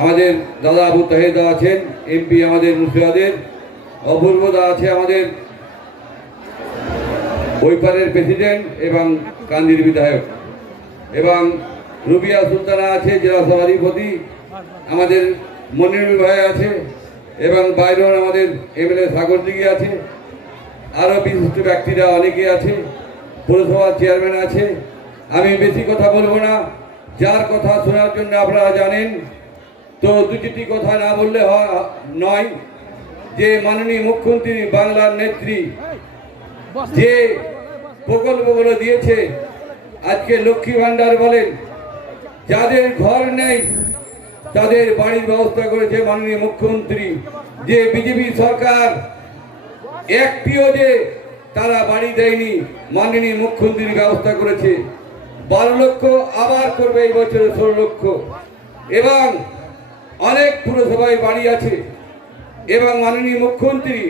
আমাদের দাদা আবু তাহেদা আছেন, এমপি আমাদের মুর্শিদাবাদের অপূর্বদা আছে আমাদের বৈপারের প্রেসিডেন্ট এবং কান্দির বিধায়ক। এবং রুবিয়া সুলতানা আছে, জেলা সভাধিপতি, আমাদের মনিরুল ভাই আছে, এবং বাইরের আমাদের এমএলএ সাগর দিঘি আছে। আরও বিশিষ্ট ব্যক্তিরা অনেকে আছে পৌরসভার চেয়ারম্যান আছে। আমি বেশি কথা বলব না, যার কথা শোনার জন্য আপনারা জানেন তো দু কথা না বললে নয়। যে মাননীয় মুখ্যমন্ত্রী বাংলার নেত্রী যে প্রকল্পগুলো দিয়েছে, আজকে লক্ষ্মী ভাণ্ডার বলেন, যাদের ঘর নেই, তাদের বাড়ির ব্যবস্থা করেছে মাননীয় মুখ্যমন্ত্রী। যে বিজেপি সরকার, একটিও যে তারা বাড়ি দেয়নি, মাননীয় মুখ্যমন্ত্রীর ব্যবস্থা করেছে। বারো লক্ষ আবার করবে এই বছরে ষোলো লক্ষ। এবং অনেক পুরসভায় বাড়ি আছে এবং মাননীয় মুখ্যমন্ত্রী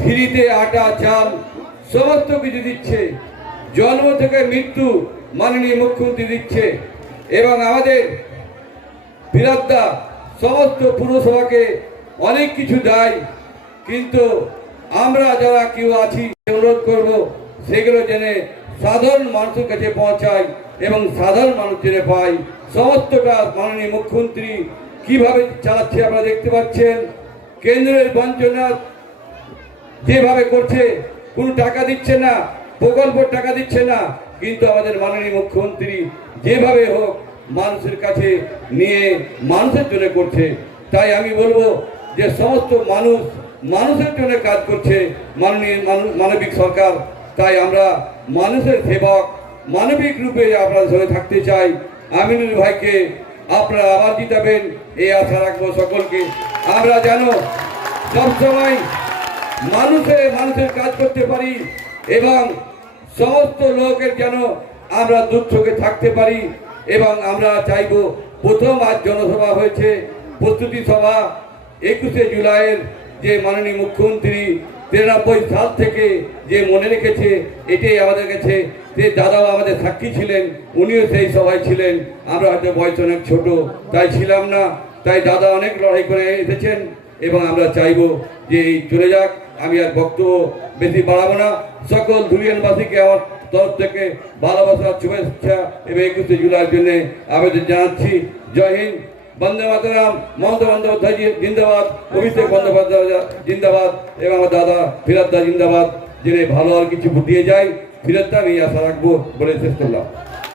ফ্রিতে আটা, চাল, সমস্ত কিছু দিচ্ছে। জন্ম থেকে মৃত্যু মাননীয় মুখ্যমন্ত্রী দিচ্ছে এবং আমাদের বিরাটদা সমস্ত পুরসভাকে অনেক কিছু দেয়। কিন্তু আমরা যারা কেউ আছি অনুরোধ করব সেগুলো জেনে সাধারণ মানুষের কাছে পৌঁছায় এবং সাধারণ মানুষ জেনে পায়। সমস্তটা মাননীয় মুখ্যমন্ত্রী কীভাবে চালাচ্ছে আপনারা দেখতে পাচ্ছেন? কেন্দ্রের বঞ্চনা যেভাবে করছে, কোনো টাকা দিচ্ছে না প্রকল্প টাকা দিচ্ছে না, কিন্তু আমাদের মাননীয় মুখ্যমন্ত্রী যেভাবে হোক মানুষের কাছে নিয়ে মানুষের জন্য করছে। তাই আমি বলব যে সমস্ত মানুষ মানুষের জন্য কাজ করছে, মাননীয় মানু- মানবিক সরকার। তাই আমরা মানুষের সেবক, মানবিক রূপে আপনার সঙ্গে থাকতে চাই। আমিনুল ভাইকে আপনারা আবার জিতাবেন, এই আশা রাখব সকলকে। আমরা যেন সবসময় মানুষের মানুষের কাজ করতে পারি এবং সমস্ত লোকের যেন আমরা দুঃখকে থাকতে পারি এবং আমরা চাইব প্রথম আজ জনসভা হয়েছে, প্রস্তুতি সভা একুশে জুলাইয়ের যে মাননীয় মুখ্যমন্ত্রী তিরানব্বই সাল থেকে যে মনে রেখেছে, এটাই আমাদের কাছে, যে দাদাও আমাদের সাক্ষী ছিলেন, উনিও সেই সভায় ছিলেন, আমরা হয়তো বয়স অনেক ছোট, তাই ছিলাম না, তাই দাদা অনেক লড়াই করে এসেছেন, এবং আমরা চাইব যে এই চলে যাক, আমি আর বক্তব্য বেশি বাড়াবো না। সকল ধুলিয়ানবাসীকে আমার তরফ থেকে ভালোবাসার শুভেচ্ছা, এবং একুশে জুলাইয়ের জন্য আবেদন জানাচ্ছি। জয় হিন্দ। বন্দে মাতরাম, মমতা বন্দ্যোপাধ্যায় জিন্দাবাদ, অভিষেক বন্দ্যোপাধ্যায় জিন্দাবাদ, এবং আমার দাদা ফিরাদ্দা জিন্দাবাদ, যিনি ভালো আর কিছু দিয়ে যায়, ফিরাদ্দা আমি আশা রাখব বলে শেষ করলাম।